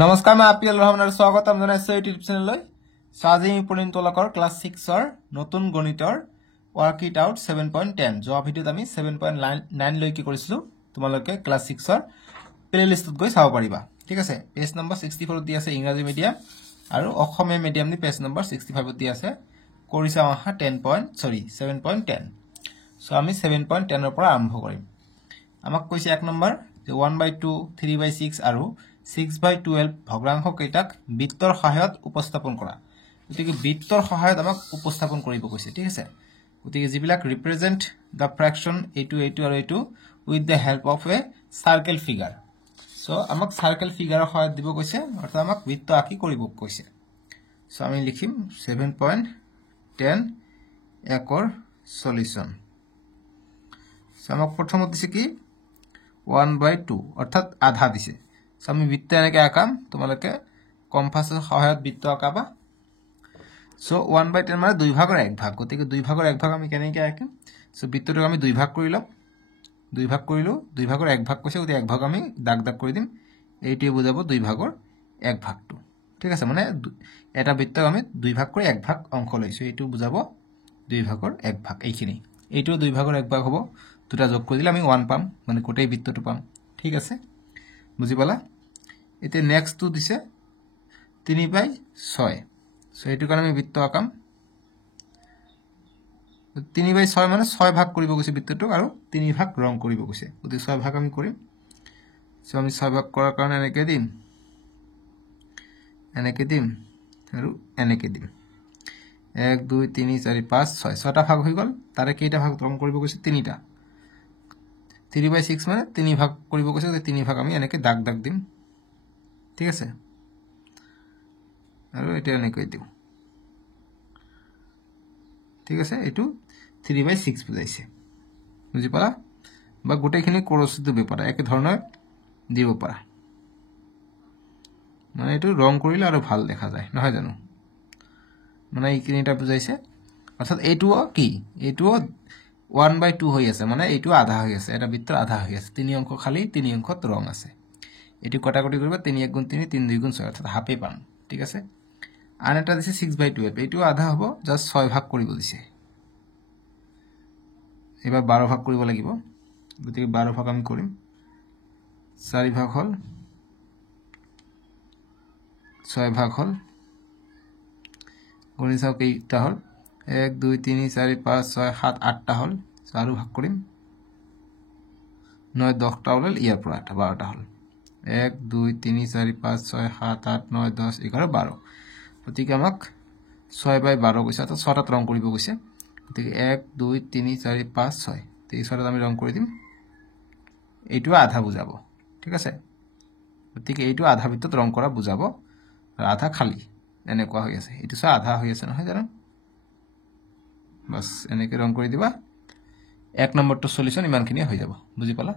নমস্কাৰ মই আপিল ৰহমানৰ স্বাগতম জনাইছো ইউটিউব চেনেললৈ। আজি আমি পঢ়িম তোলকৰ ক্লাছ 6 ৰ নতুন গণিতৰ ওয়াৰ্ক ইট আউট 7.10 যোৱা ভিডিওত আমি 7.9 লৈ কি কৰিছিলো তোমালোকে ক্লাছ 6 ৰ প্লেলিষ্টত গৈ চাব পাৰিবা। ঠিক আছে, পেজ নম্বৰ 64 দি আছে ইংৰাজী মিডিয়াম আৰু অসমীয়া মিডিয়াম নি পেজ নম্বৰ 65 দি আছে। কৰিছা আহা 7.10। সো আমি 7.10 ৰ পৰা আৰম্ভ কৰিম। আমাক কৈছে এক নম্বৰ যে 1/2 3/6 আৰু 6/12 ভগ্নাংশ কেইটাক বৃত্তৰ সহায়ত উপস্থাপন কৰা। গতিকে বৃত্তৰ সহায়ত আমাক উপস্থাপন কৰিব কৈছে। ঠিক আছে, গতিকে যিবিলাক ৰিপ্ৰেজেন্ট দা ফ্ৰেকশন এইটো আৰু এইটো with the help of a circle figure. So আমাক সাৰ্কেল ফিগাৰৰ সহায়ত দিব কৈছে, অৰ্থাৎ আমাক বৃত্ত আঁকি কৰিব কৈছে। সো আমি লিখিম 7.10 একৰ সলিউশন। সো আমাক প্ৰথমত দিছে কি 1/2 অর্থাৎ আধা দিছে। সো আমি বৃত্ত এনেকে আঁকাম, তোমালোকে কম্পাসের সহায়ত বৃত্ত আঁকাবা। সো 1/10 মানে 2 ভাগৰ 1 ভাগ, গতিকে 2 ভাগৰ 1 ভাগ আমি কেনেকৈ আঁকিম? সো বৃত্তটোক আমি 2 ভাগ কৰি লম, 2 ভাগ কৰিলো, 2 ভাগৰ 1 ভাগ কৈছে, গতিকে 1 ভাগ আমি দাগ দাগ কৰি দিম। এইটোৱে বুজাব 2 ভাগৰ 1 ভাগটো। ঠিক আছে, মানে এটা বৃত্তক আমি 2 ভাগ কৰি 1 ভাগ অংশ লৈছো, এইটো বুজাব 2 ভাগৰ 1 ভাগ। এইখিনি এইটো 2 ভাগৰ 1 ভাগ হ'ব, দুটা যোগ কৰি দিলে আমি 1 পাম, মানে গোটেই বৃত্তটো পাম। ঠিক আছে, বুজি পালা? এতিয়া নেক্সট টু দিছে 3/6। সো এইটো কাৰণে আমি বৃত্ত আঁকাম। 3/6 মানে 6 ভাগ কৰিব কৈছে বৃত্তটোক আৰু 3 ভাগ ৰং কৰিব কৈছে, গতিকে 6 ভাগ আমি কৰিম। সো আমি 6 ভাগ কৰাৰ কাৰণে এনেকৈ দিম আৰু এনেকৈ দিম 1 2 3 4 5 6 6টা ভাগ হৈ গ'ল। তাৰে কেইটা ভাগ ৰং কৰিব কৈছে? 3টা। 3/6 মানে 3 ভাগ কৰিব কৈছে, 3 ভাগ আমি এনেকৈ দাগ দাগ দিম। ঠিক আছে, আৰু এটা এনেকৈ দিও। ঠিক আছে, এইটো 3/6 বুজাইছে, বুজি পালা? বা গোটেইখিনি ক্ৰছ দিব পাৰা, একে ধৰণৰ দিব পাৰা, মানে এইটো ৰং কৰিলে আৰু ভাল দেখা যায়, নহয় জানো? মানে এইখিনিটা বুজাইছে, অৰ্থাৎ এইটোও কি, এইটোও 1/2 হৈ আছে, মানে এইটো আধা হৈ আছে, এটা বৃত্তৰ আধা হৈ আছে। 3 অংশ খালি, 3 অংশত ৰং আছে। এটি কটাকটি কৰিবা, 3 1 গুণ 3 3 2 গুণ 6, অর্থাৎ হাফে পাম। ঠিক আছে, আন এটা দিছে 6/12, এইটো আধা হ'ব, জাস্ট 6 ভাগ কৰিব দিছে। এবাৰ 12 ভাগ কৰিব লাগিব, গতিকে 12 ভাগ আমি কৰিম। 4 ভাগ হল, 6 ভাগ হল, গণি চাও কেইটা হল, 1 2 3 4 5 6 7 8টা হল। আৰু ভাগ কৰিম, 9 10টা হল, ইয়াৰ পৰা 12টা হল। 1 2 3 4 5 6 7 8 9 10 11 12, গতিকে আমাক 6/12 কৈছে, অর্থাৎ 6টাত ৰং কৰিব কৈছে। গতিকে 1 2 3 4 5 6, এই 6টাত আমি ৰং কৰি দিম। এইটো আধা বুজাব। ঠিক আছে, গতিকে এইটো আধা বৃত্তত ৰং কৰা বুজাব, আৰু আধা খালি এনেকুৱা হৈ আছে। এইটো সব আধা হৈ আছে, নহয় জানো? বাস এনেকৈ ৰং কৰি দিবা। 1 নম্বৰটো সলিউশন ইমানখিনি হৈ যাব, বুজি পালা?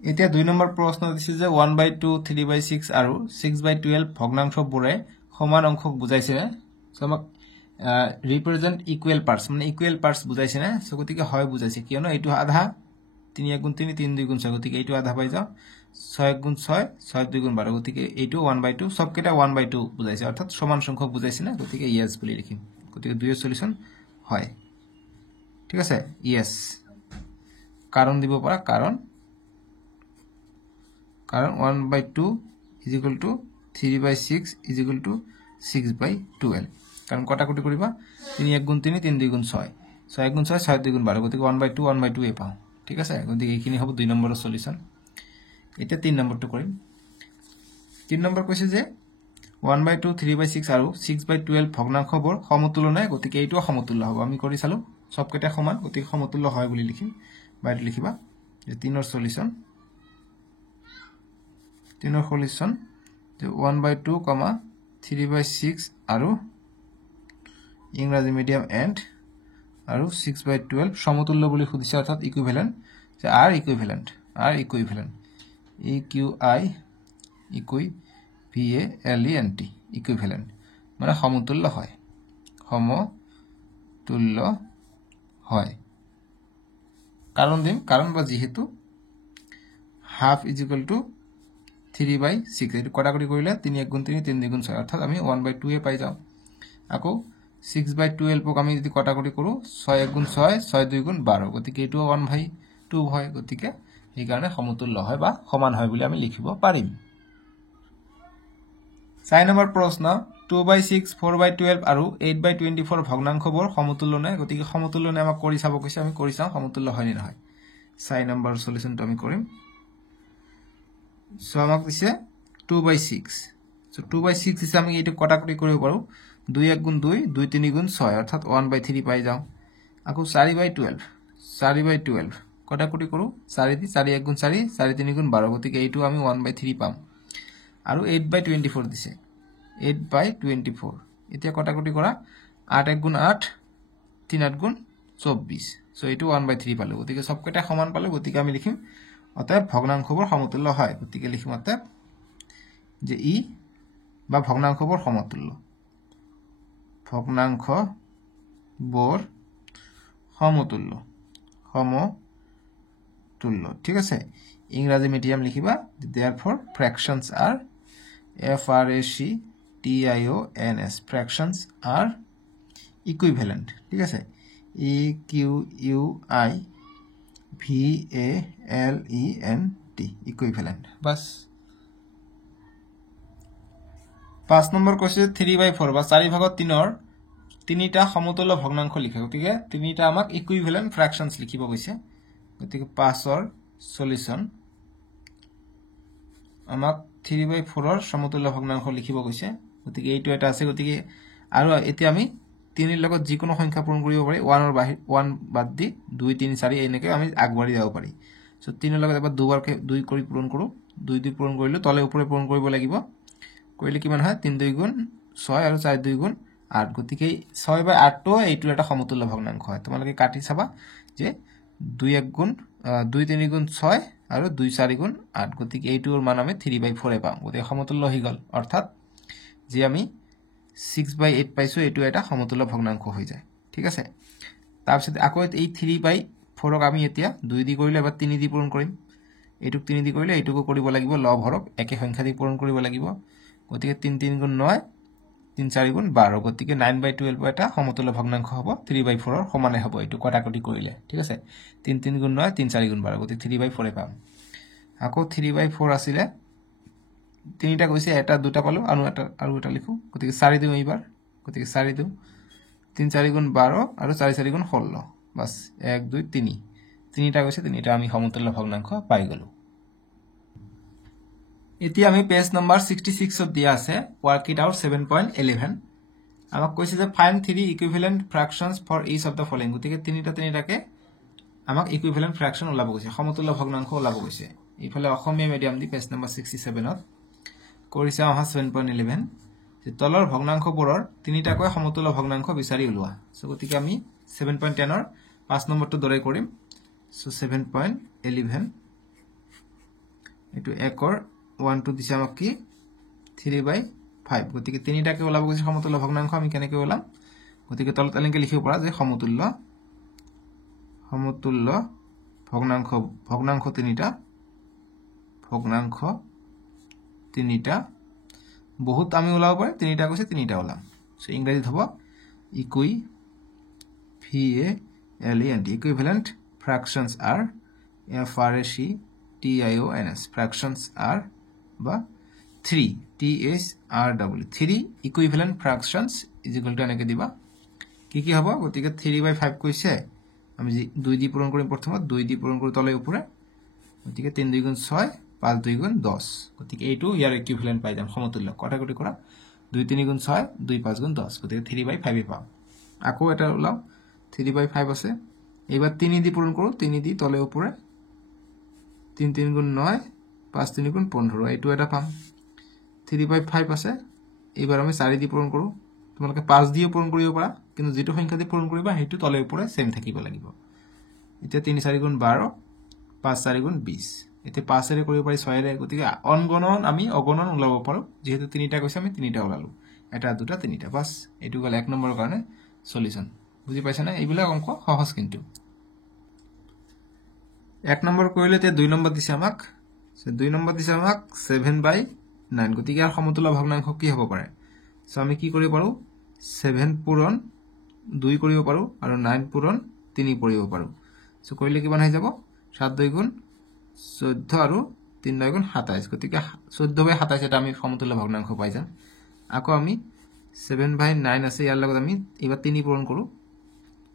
এতিয়া 2 নম্বৰ প্ৰশ্ন দিছে যে 1/2 3/6 আৰু 6/12 ভগ্নাংশবোৰে সমান অংশক বুজাইছে নে? সো আমাক ৰিপ্ৰেজেন্ট ইকুৱেল পাৰ্টস, মানে ইকুৱেল পাৰ্টস বুজাইছে নে? সো গতিকে হয় বুজাইছে, কিয়নো এইটো আধা, 3 1 গুণ 3 3 2 গুণ 6, গতিকে এইটো আধা পাই যাও। 6 1 গুণ 6 6 2 গুণ 12, গতিকে এইটো 1/2, সবকেইটা 1/2 বুজাইছে, অৰ্থাৎ সমান সংখ্যক বুজাইছে না, গতিকে ইয়েস বুলি লিখিম। গতিকে 2 এর সলিউশন হয়। ঠিক আছে, ইয়েস। কারণ দিব পারা, কারণ 1/2 is equal to 3/6 is equal to 6/12, কারণ কটাকটি করিবা, 3 1 গুণ 3 3 2 গুণ 6 6 1 গুণ 6 6 2 গুণ 12, গতিকে 1/2 এ পাও। ঠিক আছে, গতিকে এইখিনি হ'ব 2 নম্বৰৰ সলিউশন। এটা 3 নম্বৰটো কৰিম। 3 নম্বৰ কৈছে যে 1/2 3/6 আৰু 6/12 ভগ্নাংশবোৰ সমতুল্য নাই, গতিকে এইটো সমতুল্য হ'ব। আমি কৰি চালো, সবকেইটা সমান, গতিকে সমতুল্য হয় বুলি লিখিম। বাইৰে লিখিবা যে 3ৰ সলিউশন, 3ৰ সলিউশন যে 1/2, 3/6 আৰু ইংৰাজী মিডিয়াম এন্ড আৰু 6/12 সমতুল্য বুলি খুদিছে, অৰ্থাৎ ইকুইভ্যালেন্ট, যে আর ইকুইভ্যালেন্ট EQI VALENT ইকুইভ্যালেন্ট, মানে সমতুল্য হয়, সমতুল্য হয়। কারণ দিম, কারণ বা যেহেতু হাফ ইজ ইকুয়াল টু 3/6 এটো কটাকটি কৰিলে 3 1 গুণ 3 3 2 গুণ 6 অর্থাৎ আমি 1/2 এ পাই যাও আকৌ 6/12 ক আমি যদি কটাকটি কৰো 6 1 গুণ 6 6 2 গুণ 12 গতিকে এটো 1/2 হয় গতিকে এই কারণে সমতুল্য হয় বা সমান হয় বুলি আমি লিখিব পাৰিম 4 নম্বৰ প্ৰশ্ন 2/6 4/12 আৰু 8/24 ভগ্নাংশবোৰ সমতুল্য নে গতিকে সমতুল্য নে আমাক কৰি চাব কৈছে আমি কৰি চাও সমতুল্য হয় নে নহয় 4 নম্বৰ সলিউশনটো আমি কৰিম সো আমাক দিছে 2/6 সো 2/6 দিছে আমি এটো কটাকটি কৰিব পাৰো 2 1 গুণ 2 2 3 গুণ 6 অৰ্থাৎ 1/3 পাই যাও আকৌ 4/12 কটাকটি কৰো 4 দি 4 1 গুণ 4 4 3 গুণ 12 গতিকে এইটো আমি 1/3 পাম আৰু 8/24 দিছে 8/24 এতিয়া কটাকটি কৰা 8 1 গুণ 8 3 8 গুণ 24 সো এইটো 1/3 পালো গতিকে সবকটা সমান পালো গতিকে আমি লিখিম অতএব ভগ্নাংশবোৰ সমতুল্য হয় গতিকে লিখিম অতএব যে ই বা ভগ্নাংশবোৰ সমতুল্য ভগ্নাংশবোৰ সমতুল্য ঠিক আছে ইংৰাজী মিডিয়াম লিখিবা therefore fractions are fractions fractions are equivalent ঠিক আছে equivalent equivalent বাস 5 নম্বৰ কৈছে 3/4 বা 4 ভাগত 3 তিনিটা সমতুল্য ভগ্নাংশ লিখা গতিকে তিনিটা আমাক ইকুইভ্যালেন্ট ফ্র্যাকশনস লিখিব কৈছে গতিকে 5 ৰ সলিউশন আমাক 3/4 ৰ সমতুল্য ভগ্নাংশ লিখিব কৈছে গতিকে এইটো এটা আছে গতিকে আৰু এতিয়া আমি 3 ৰ লগত যিকোনো সংখ্যা পূৰণ কৰিব পাৰি 1 ৰ বাহিৰ 1 বাদ দি 2 3 4 এনেকৈ আমি আগবাঢ়ি যাব পাৰি সো 3 ৰ লগত এবাৰ দুবাৰকে 2 কৰি পূৰণ কৰো 2 2 পূৰণ কৰিলে তলে ওপৰে পূৰণ কৰিব লাগিব কইলে কিমান হয় 3 2 গুণ 6 আৰু 4 2 গুণ 8 গতিকে 6/8 টো এইটো এটা সমতুল্য ভগ্নাংশ হয় তোমালোকে কাটি চাবা যে 2 1 গুণ 2 3 গুণ 6 আৰু 2 4 গুণ 8 গতিকে এইটোৰ মান আমি 3/4 এ পাম গতিকে সমতুল্য হৈ গল অৰ্থাৎ যে আমি 6/8 পাইছো এইটো এটা সমতুল্য ভগ্নাংশ হৈ যায় ঠিক আছে তাৰপিছত আকৌ এই 3/4 ক আমি এতিয়া 2 দি কৰিলে এবাৰ 3 দি পূৰণ কৰিম এইটুক 3 দি কৰিলে এইটুকো কৰিব লাগিব লব হৰক একে সংখ্যা দি পূৰণ কৰিব লাগিব গতিকে 3 3 গুণ 9 3 4 গুণ 12 গতিকে 9/12 এটা সমতুল্য ভগ্নাংশ হ'ব 3/4 ৰ সমানে হ'ব এইটো কটাকটি কৰিলে ঠিক আছে 3 3 গুণ 9 3 4 গুণ 12 গতিকে 3/4 এ পাম আকৌ 3/4 আছিল তিনিটা কৈছে এটা দুটা পালো আৰু এটা লিখো গতিকে 4 দিও এইবাৰ গতিকে 4 দিও 3 4 গুণ 12 আৰু 4 4 গুণ 16 বাস 1 2 3 তিনিটা কৈছে তিনিটা আমি সমতুল্য ভগ্নাংশ পাই গলো এতিয়া আমি পেজ নাম্বার 66 ত দিয়া আছে ওয়ার্ক ইট আউট 7.11 আমাক কৈছে যে find 3 equivalent fractions for each of the following গতিকে তিনিটাকে আমাক ইকুইভ্যালেন্ট ফ্র্যাকশন ওলাব কৈছে সমতুল্য ভগ্নাংশ ওলাব কৈছে ইফালে অসমীয়া মিডিয়াম দি পেজ নাম্বার 67 ত কৰিছে অহা 7.11 যে তলৰ ভগ্নাংশবোৰৰ তিনিটাকৈ সমতুল্য ভগ্নাংশ বিচাৰি উলোৱা সো গতিকে আমি 7.10 ৰ 5 নম্বৰটো দৰে কৰিম সো 7.11 এটো একৰ 1 2 দিছে আমাক কি 3/5 গতিকে তিনিটাকে ওলাব গৈছে সমতুল্য ভগ্নাংশ আমি কেনেকৈ ওলাম গতিকে তলত এলেকে লিখিব পৰা যে সমতুল্য ভগ্নাংশ তিনিটা বহুত আমি ওলাব পাৰি তিনিটা কৈছে তিনিটা ওলাম সো ইংৰাজীত হ'ব equivalent fractions are fractions are বা 3 3 equivalent fractions is equal to এনেকে দিবা কি হ'ব গতিকে 3/5 কৈছে আমি 2 দি পূৰণ কৰিম প্ৰথমত 2 দি পূৰণ কৰি তলে ওপৰে গতিকে 3 2 গুণ 6 5 2 গুণ 10 গতিকে এইটো ইয়াৰ ইকুইভ্যালেন্ট পাই যাম সমতুল্য কটাকটি কৰা 2 3 গুণ 6 2 5 গুণ 10 গতিকে 3/5 এ পাম আকৌ এটা ওলাও 3/5 আছে এবাৰ 3 দি পূৰণ কৰো 3 দি তলে ওপৰে 3 3 গুণ 9 5 3 গুণ 15 এইটো এটা পাম 3/5 আছে এবাৰ আমি 4 দি পূৰণ কৰো তোমালোকে 5 দিও পূৰণ কৰিব পাৰা কিন্তু যেটো সংখ্যা দি পূৰণ কৰিবা হেতু তলে ওপৰে সেম থাকিব লাগিব এতিয়া 3 4 গুণ 12 5 4 গুণ 20 এতে 5 এৰে কৰিব পাৰি 6 এৰে গতিকে অনগণন আমি অগণন ওলাব পাৰো যেহেতু তিনিটা কৈছে আমি তিনিটা ওলালো এটা দুটা তিনিটা বাস এটু গল 1 নম্বৰৰ কাৰণে সলিউশন বুজি পাইছা না এইবিলাক অংক সহজ কিন্তু 1 নম্বৰ কৰিলে তে 2 নম্বৰ দিছে আমাক সো 2 নম্বৰ দিছে আমাক 7/9 গতিকে ইয়াৰ সমতুল্য ভগ্নাংশ কি হ'ব পাৰে সো আমি কি কৰিব পাৰো 7 পূৰণ 2 কৰিব পাৰো আৰু 9 পূৰণ 3 কৰিব পাৰো সো কৰিলে কিমান হৈ যাব 7 2 গুণ 14 আৰু 3 9 গুণ 27 গতিকে 14/27 এটা আমি সমতুল্য ভগ্নাংশ পাই যাম আকৌ আমি 7/9 আছে ইয়াৰ লগত আমি এবাৰ 3 পূৰণ কৰো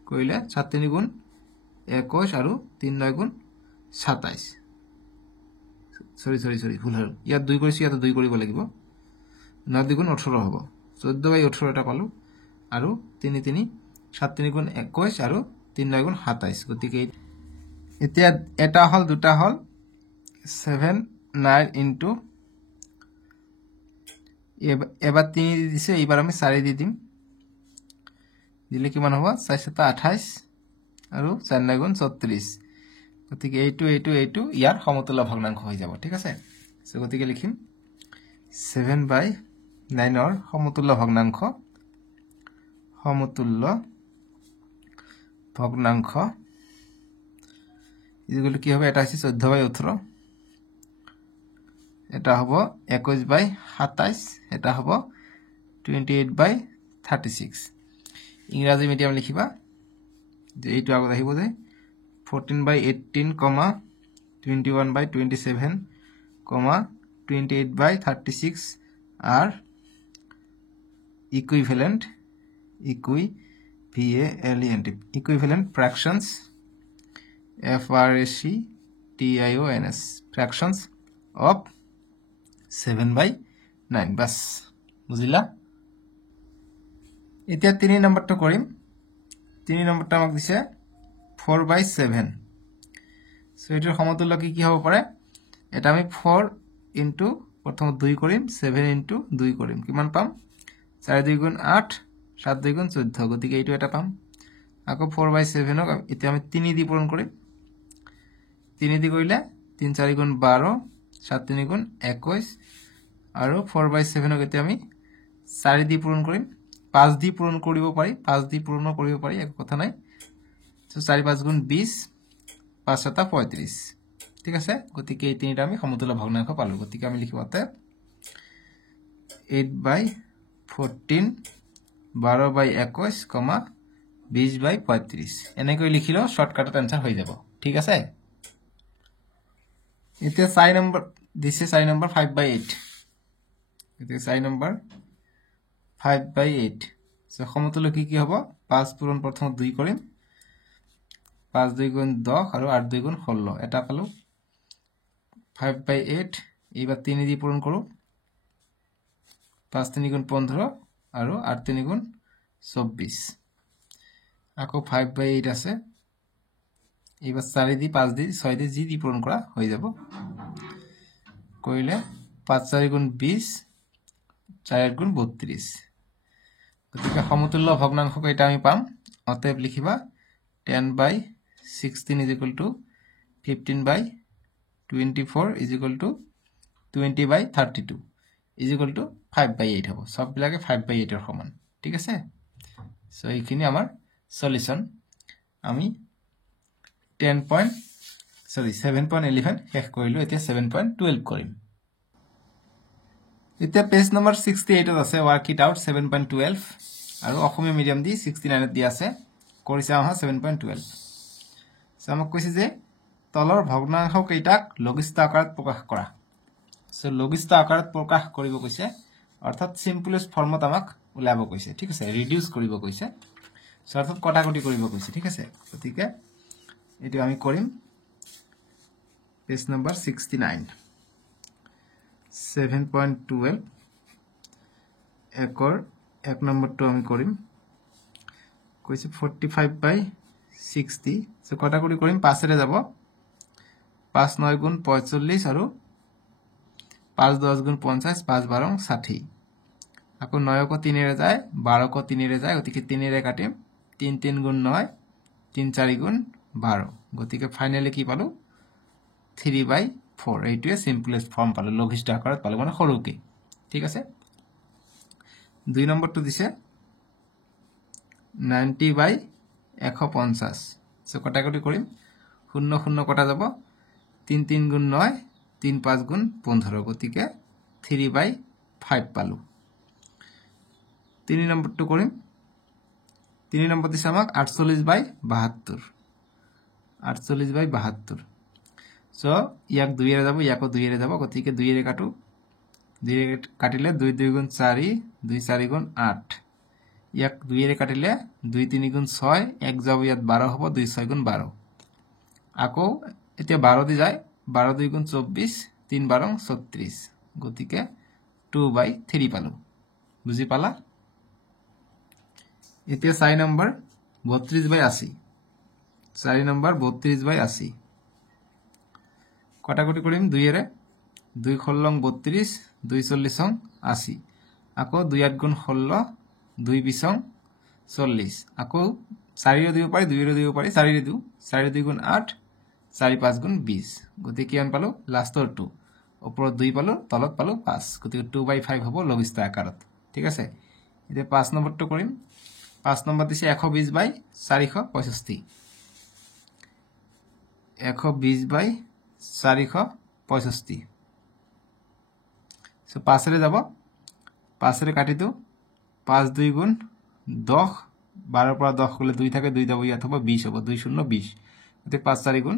কৰিলে 7 3 গুণ 21 আৰু 3 9 গুণ 27 সৰি ভুল হ'ল ইয়াত 2 কৰিছো ইয়াত 2 কৰিব লাগিব 9 2 গুণ 18 হ'ব 14/18 এটা পালো আৰু 3 3 7 3 গুণ 21 আৰু 3 9 গুণ 27 গতিকে এতিয়া এটা হল দুটা হল 7 9 ইনটু এবাৰ 3 দিছে এবাৰ আমি 4 দি দিম দিলে কিমান হ'ব 4 7 28 আৰু 4 9 গুণ 34 গতিকে এইটো ইয়াৰ সমতুল্য ভগ্নাংশ হৈ যাব ঠিক আছে সো গতিকে লিখিম 7/9 ৰ সমতুল্য ভগ্নাংশ ইকুয়াল কি হবে এটা আছে 14/18 এটা হ'ব 21/27 এটা হ'ব 28/36 ইংৰাজী মিডিয়াম লিখিবা যে এইটো আগত আহিব যে 14/18, 21/27, 28/36 are equivalent fractions fractions of 7/9 বাস বুঝিলা এতিয়া 3 নম্বৰটো কৰিম 3 নম্বৰটো আমাক দিছে 4/7 সো এটাৰ সমতুল্য কি হ'ব পাৰে এটা আমি 4 ইনটু প্ৰথম 2 কৰিম 7 ইনটু 2 কৰিম কিমান পাম 4 2 গুণ 8 7 2 গুণ 14 গতিকে এইটো এটা পাম আকৌ 4/7 ক এতিয়া আমি 3 দি পূৰণ কৰিম 3 দি কৰিলে 3 4 গুণ 12 7 3 গুণ 21 আৰু 4/7 ক এতিয়া আমি 4 দি পূৰণ কৰিম 5 দি পূৰণ কৰিব পাৰি 5 দি পূৰণ কৰিব পাৰি এক কথা নাই সো 4 5 গুণ 20 5 7 35 ঠিক আছে গতিকে এই তিনিটা আমি সমতুল্য ভগ্নাংশ পালো গতিকে আমি লিখিবতে 8/14 12/21, 20/35 এনেকৈ লিখিলো শর্টকাটত आंसर হৈ যাব ঠিক আছে এতিয়া 4 নম্বৰ দিছে 4 নম্বৰ 5/8 এতিয়া 4 নম্বৰ 5/8 সো সমতুল্য কি হ'ব 5 পূৰণ প্ৰথম 2 কৰিম 5 2 গুণ 10 আৰু 8 2 গুণ 16 এটা পালো 5/8 এবাৰ 3 দি পূৰণ কৰো 5 3 গুণ 15 আৰু 8 3 গুণ 24 আকৌ 5/8 আছে এবাৰ 4 দি 5 দি 6 দি জি দি পূৰণ কৰা হৈ যাব কৰিলে 5 4 গুণ 20 4 8 গুণ 32 গতিকে সমতুল্য ভগ্নাংশ এটা আমি পাম অতএব লিখিবা 10/16 is equal to 15/24 is equal to 20/32 is equal to 5/8 হ'ব সববিলাকে 5/8 এর সমান ঠিক আছে সো এইখিনি আমাৰ সলিউশন আমি 7.11 শেষ কৰিলো এতিয়া 7.12 কৰিম এতিয়া পেজ নম্বৰ 68 ত আছে ওয়াৰ্ক ইট আউট 7.12 আৰু অসমীয়া মিডিয়াম দি 69 ত দি আছে কৰিছে আহা 7.12 সামক কৈছে যে তলৰ ভগ্নাংশ কেইটাক লঘিষ্ঠ আকাৰত প্ৰকাশ কৰা সো লঘিষ্ঠ আকাৰত প্ৰকাশ কৰিব কৈছে অৰ্থাৎ সিম্পলেস্ট ফৰ্মত আমাক উলাব কৈছে ঠিক আছে ৰিডিউস কৰিব কৈছে সো অৰ্থাৎ কটাকটি কৰিব কৈছে ঠিক আছে গতিকে এটো আমি কৰিম পেজ নম্বৰ 69 7.12 একৰ এক নম্বৰটো আমি কৰিম কৈছে 45/60 সো কটাকটি কৰিম 5 এৰে যাব 5 9 গুণ 45 আৰু 5 10 গুণ 50 5 12 60 আকৌ 9 को 3 এৰে যায় 12 को 3 এৰে যায় গতিকে 3 এৰে কাটিম 3 3 গুণ 9 3 4 গুণ 12 গতিকে ফাইনালি কি পালো 3/4 এইটোৱে সিম্পলেস্ট ফৰ্ম পালো লঘিষ্ঠ আকাৰত পালো মানে সৰুকে ঠিক আছে 2 নম্বৰটো দিছে 90/150 সো কটাকটি কৰিম 0 0 কটা যাব 3 3 গুণ 9 3 5 গুণ 15 গতিকে 3/5 পালো 3 নম্বৰটো কৰিম 3 নম্বৰ দিছে আমাক 48/72 48/72 সো ইয়াক 2 এৰে যাব ইয়াকো 2 এৰে যাব গতিকে 2 এৰে কাটো 2 এৰে কাটিলে 2 2 গুণ 4 2 4 গুণ 8 ইয়াক 2 এৰে কাটিলে 2 3 গুণ 6 এক যাব ইয়াত 12 হ'ব 2 6 গুণ 12 আকৌ এতিয়া 12 দি যায় 12 2 গুণ 24 3 12 36 গতিকে 2/3 পালো বুজি পালা এতিয়া 4 নম্বৰ 32/80 4 নম্বৰ 32/80 কটাকটি কৰিম 2 এৰে 2 16 32 2 40 80 আকৌ 2 8 গুণ 16 2 20 40 আকৌ 4 ৰে দিব পাৰি 2 ৰে দিব পাৰি 4 ৰে দিও 4 2 গুণ 8 4 5 গুণ 20 গতিকে কিমান পালো লাষ্টৰ 2 ওপৰত 2 পালো তলত পালো 5 গতিকে 2/5 হ'ব লঘিষ্ঠ আকাৰত ঠিক আছে এতিয়া 5 নম্বৰটো কৰিম 5 নম্বৰ দিছে 120/465 120/465 সো 5 ৰে যাব 5 ৰে কাটি দিও 5 2 গুণ 10 12 পৰা 10 গলে 2 থাকে 2 যাব ইয়াত হ'ব 20 হ'ব 2 0 20 গতিকে 5 4 গুণ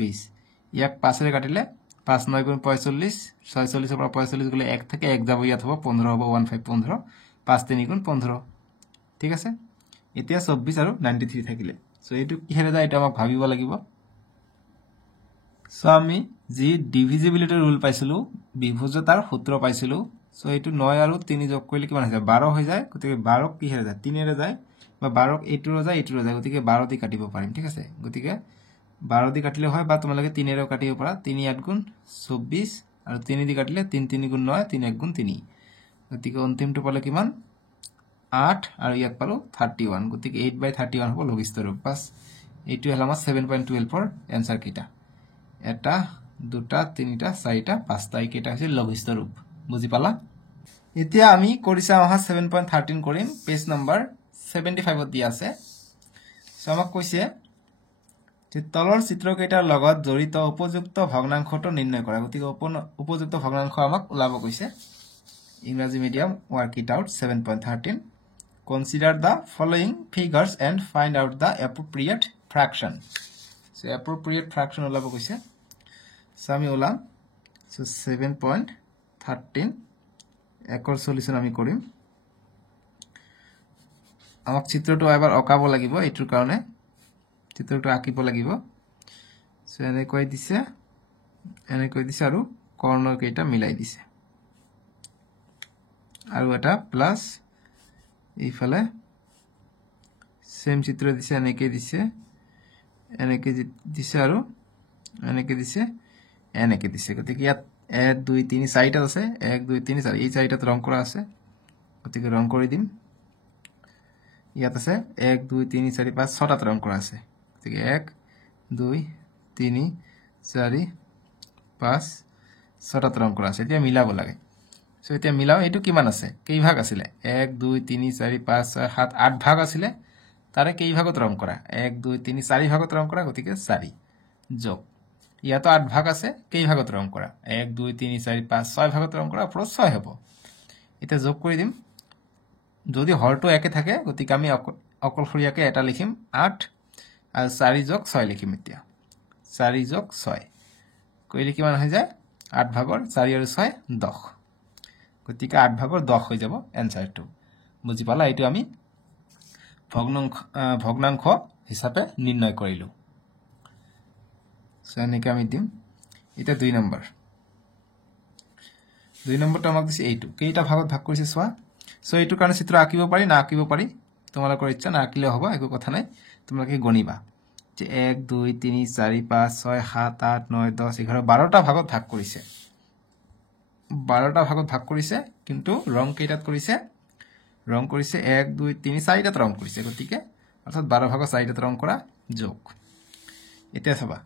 20 ইয়াক 5 ৰে কাটিলে 5 9 গুণ 45 46 পৰা 45 গলে 1 থাকে 1 যাব ইয়াত হ'ব 15 হ'ব 15 15 5 3 গুণ 15 ঠিক আছে এতিয়া 24 আৰু 93 থাকিলে সো এটো কি হেৰে যায় এটা আমাক ভাবিব লাগিব সো আমি জি ডিভিজিবিলিটি ৰুল পাইছিলো বিভাজ্যতাৰ সূত্ৰ পাইছিলো সো এটো 9 আৰু 3 যোগ কৰিলে কিমান হৈ যায় 12 হৈ যায় গতিকে 12 কি হেৰে যায় 3 এৰে যায় বা 12 এইটোৰ যায় গতিকে 12 দি কাটিব পাৰিম ঠিক আছে গতিকে 12 দি কাটিলে হয় বা তোমালোকে 3 এৰে কাটিব পাৰা 3 8 গুণ 24 আৰু 3 দি কাটিলে 3 3 গুণ 9 3 1 গুণ 3 গতিকে অন্তিমটো পালে কিমান 8 আৰু ইয়াত পালো 31 গতিকে 8/31 হ'ব লঘিষ্ঠ ৰূপ বাস এইটো হল আমাৰ 7.12 ফৰ आंसर কিটা এটা দুটা তিনিটা চাৰিটা পাঁচটা এইকেইটা হৈছে লঘিষ্ঠ ৰূপ বুজি পালা এতিয়া আমি কৰিছা আহা 7.13 কৰিম পেজ নম্বৰ 75 ত দিয়া আছে সো আমাক কৈছে যে তলৰ চিত্ৰকেইটাৰ লগত জড়িত উপযুক্ত ভগ্নাংশটো নিৰ্ণয় কৰা গতিকে উপযুক্ত ভগ্নাংশ আমাক ওলাব কৈছে ইংৰাজী medium work it out 7.13 Consider the following figures and find out the appropriate fraction. So appropriate fraction ওলাব কৈছে সো আমি ওলাম সো 7.13 একৰ সলিউশন আমি কৰিম আমাক চিত্ৰটো এবাৰ অকাব লাগিব এটোৰ কাৰণে চিত্ৰটো আঁকিব লাগিব সো এনে কৈ দিছে আৰু কৰ্ণৰ কেইটা মিলাই দিছে আৰু এটা প্লাস এইফালে সেম চিত্ৰ দিছে এনেকে দিছে আৰু এনেকে দিছে গতিকে ইয়াত 1 2 3 4টা আছে 1 2 3 4 এই চাৰিটাত ৰং কৰা আছে গতিকে ৰং কৰি দিম ইয়াত আছে 1 2 3 4 5 6টাত ৰং কৰা আছে গতিকে 1 2 3 4 5 6টাত ৰং কৰা আছে এতিয়া মিলাব লাগে সো এতিয়া মিলাও এটো কিমান আছে কেই ভাগ আছিল 1 2 3 4 5 6 7 8 ভাগ আছিল তাৰে কেই ভাগত ৰং কৰা 1 2 3 4 ভাগত ৰং কৰা গতিকে 4 যোগ ইয়াতো 8 ভাগ আছে কেই ভাগত ৰং কৰা 1 2 3 4 5 6 ভাগত ৰং কৰা প্লাস 6 হ'ব এটা যোগ কৰি দিম যদি হৰটো একে থাকে গতিকে আমি অকলশৰীয়াকে এটা লিখিম 8 আৰু 4 যোগ 6 লিখিম এতিয়া 4 যোগ 6 কইলে কিমান হৈ যায় 8 ভাগৰ 4 আৰু 6 10 গতিকে 8 ভাগৰ 10 হৈ যাব आंसरটো বুজি পালা এইটো আমি ভগ্নাংশ হিচাপে নিৰ্ণয় কৰিলো সো এনেকে আমি দিম এটা 2 নম্বৰটো আমাক দিছে এইটো কেইটা ভাগত ভাগ কৰিছে সোৱা সো এইটো কাৰণে চিত্ৰ আঁকিব পাৰি না আঁকিব পাৰি তোমালোকৰ ইচ্ছা না আঁকিলে হ'ব একো কথা নাই তোমালোকে গণিবা যে 1 2 3 4 5 6 7 8 9 10 11 12টা ভাগত ভাগ কৰিছে 12টা ভাগত ভাগ কৰিছে কিন্তু ৰং কেইটাত কৰিছে 1 2 3 4টাত ৰং কৰিছে গতিকে অৰ্থাৎ 12 ভাগত 4টাত ৰং কৰা যোগ এতিয়া চাবা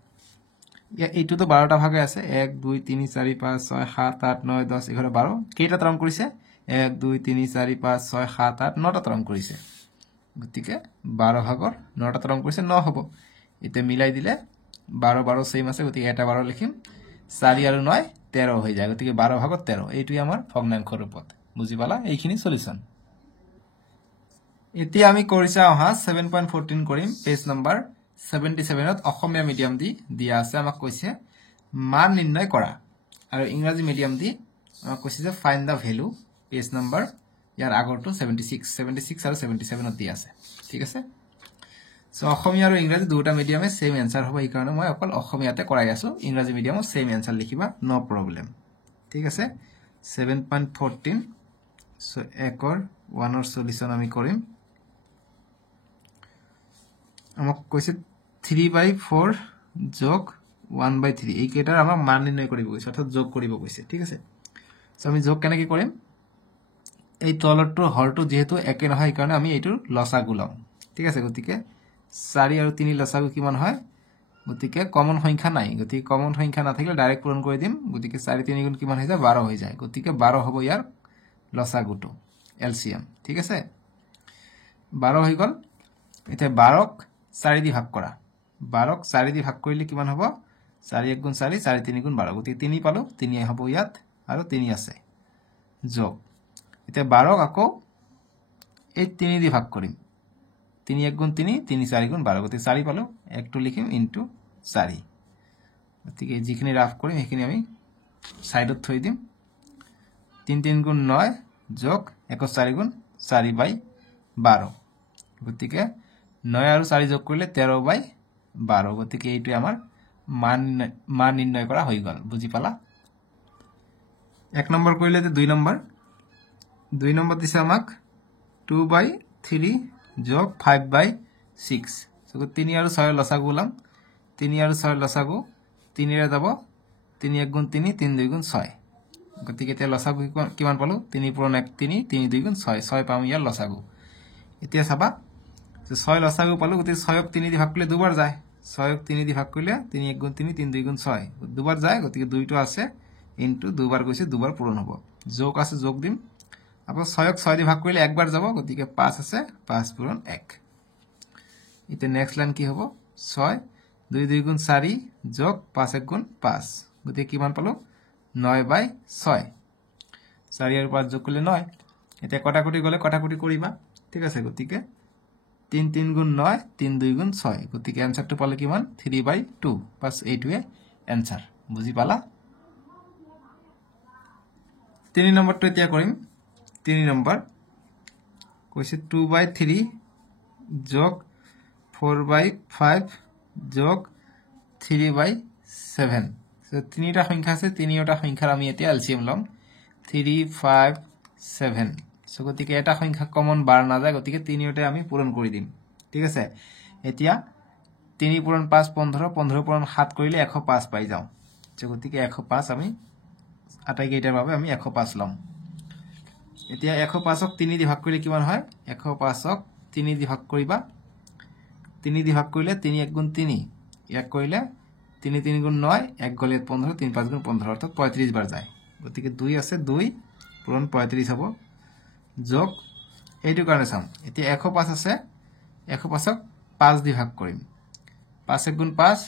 এইটো তো 12টা ভাগে আছে 1 2 3 4 5 6 7 8 9 10 11 12 কেইটাত ৰং কৰিছে 1 2 3 4 5 6 7 8 9টাত ৰং কৰিছে গতিকে 12 ভাগৰ 9টাত ৰং কৰিছে 9 হ'ব এতিয়া মিলাই দিলে 12 12 সেম আছে গতিকে এটা 12 লিখিম 4 আৰু 9 13 হৈ যায় গতিকে 12 ভাগত 13 এইটোই আমাৰ ভগ্নাংশৰ ৰূপত বুজি পালা এইখিনি সলিউশন এতিয়া আমি কৰিছা অহা 7.14 কৰিম পেজ নম্বৰ 77 ত অসমীয়া মিডিয়াম দি দিয়া আছে আমাক কৈছে মান নিৰ্ণয় কৰা আৰু ইংৰাজী মিডিয়াম দি আমাক কৈছে যে find the value page number ইয়াৰ আগৰটো 76 আৰু 77 ত দিয়া আছে ঠিক আছে সো অসমীয়া আৰু ইংৰাজী দুটা মিডিয়ামে সেম আনসাৰ হ'ব এই কাৰণে মই অকল অসমীয়াতে কৰাই আছো ইংৰাজী মিডিয়ামত সেম আনসাৰ লিখিবা নো প্ৰবলেম ঠিক আছে 7.14 সো একৰ 1 ৰ সলিউশন আমি কৰিম আমাক কৈছে 3/4 যোগ 1/3 এই কেটাৰ আমাক মান নিৰ্ণয় কৰিব কৈছে অৰ্থাৎ যোগ কৰিব কৈছে ঠিক আছে সো আমি যোগ কেনেকৈ কৰিম এই তলৰটো হৰটো যেহেতু একে নহয় এই কাৰণে আমি এইটোৰ লসাগু লম ঠিক আছে গতিকে 4 আৰু 3 লসাগু কিমান হয় গতিকে কমন সংখ্যা নাই গতিকে কমন সংখ্যা না থাকিলে ডাইৰেক্ট পূৰণ কৰি দিম গতিকে 4 3 গুণ কিমান হৈ যায় 12 হৈ যায় গতিকে 12 হ'ব ইয়াৰ লসাগুটো এলসিএম ঠিক আছে 12 হৈ গল এতিয়া 12ক 4 দি ভাগ কৰা 12ক 4 দি ভাগ কৰিলে কিমান হ'ব 4 1 গুণ 4 4 3 গুণ 12 গতিকে 3 পালো 3 হ'ব ইয়াত আৰু 3 আছে যোগ এতিয়া 12ক আকৌ এই 3 দি ভাগ কৰিম 3 1 গুণ 3 3 4 গুণ 12 গতিকে 4 পালো 1 টো লিখিম ইনটু 4 গতিকে যিখিনি ৰাফ কৰিম সেইখিনি আমি সাইডত থৈ দিম 3 3 গুণ 9 যোগ 1 4 গুণ 4/12 গতিকে 9 আৰু 4 যোগ কৰিলে 13/12 গতিকে এইটো আমাৰ মান নিৰ্ণয় কৰা হৈ গল বুজি পালা এক নম্বৰ কৰিলে 2 নম্বৰ দিছে আমাক 2/3 যোগ 5/6 সো 3 আৰু 6 লসাগু ওলাম 3 আৰু 6 লসাগু 3 ৰে যাব 3 1 গুণ 3 3 2 গুণ 6 গতিকে এতিয়া লসাগু কিমান পালো 3 পূৰণ 1 3 3 2 গুণ 6 6 পাম ইয়াৰ লসাগু এতিয়া চাবা 6 লসাগু পালো গতিকে 6ক 3 দি ভাগ কৰিলে দুবাৰ যায় 6ক 3 দি ভাগ কৰিলে 3 1 গুণ 3 3 2 গুণ 6 দুবাৰ যায় গতিকে 2 টো আছে ইনটু দুবাৰ গৈছে দুবাৰ পূৰণ হ'ব যোগ আছে যোগ দিম আকৌ 6ক 6 দি ভাগ কৰিলে একবাৰ যাব গতিকে 5 আছে 5 পূৰণ 1 এতিয়া নেক্সট লাইন কি হ'ব 6 2 2 গুণ 4 যোগ 5 1 গুণ 5 গতিকে কিমান পালো 9/6 4 আৰু 5 যোগ কৰিলে 9 এতিয়া কটাকটি গলে কটাকটি কৰিবা ঠিক আছে গতিকে 3 3 গুণ 9 3 2 গুণ 6 গতিকে আনসারটো পালে কিমান 3/2 বাস এইটোৱে আনসাৰ বুজি পালা 3 নম্বৰটো এতিয়া কৰিম 3 নম্বৰ কৈছে 2/3 যোগ 4/5 যোগ 3/7 সো তিনিটা সংখ্যা আছে তিনিটা সংখ্যাৰ আমি এতিয়া এলসিএম লম 3 5 7 সো গতিকে এটা সংখ্যা কমন বাৰ না যায় গতিকে তিনিওটা আমি পূৰণ কৰি দিম ঠিক আছে এতিয়া 3 পূৰণ 5 15 15 পূৰণ 7 কৰিলে 105 পাই যাও সো গতিকে 105 আমি আটাই কেইটাৰ বাবে আমি 105 লম এতিয়া 105ক 3 দি ভাগ কৰিলে কিমান হয় 105ক 3 দি ভাগ কৰিবা 3 দি ভাগ কৰিলে 3 1 গুণ 3 1 কৰিলে 3 3 গুণ 9 1 গলে 15 3 5 গুণ 15 অর্থাৎ 35 বার যায় গতিকে 2 আছে 2 পূরণ 35 হ'ব যোগ এইটো কাৰণে চাম এতিয়া 105 আছে 105ক 5 দি ভাগ কৰিম 5 1 গুণ 5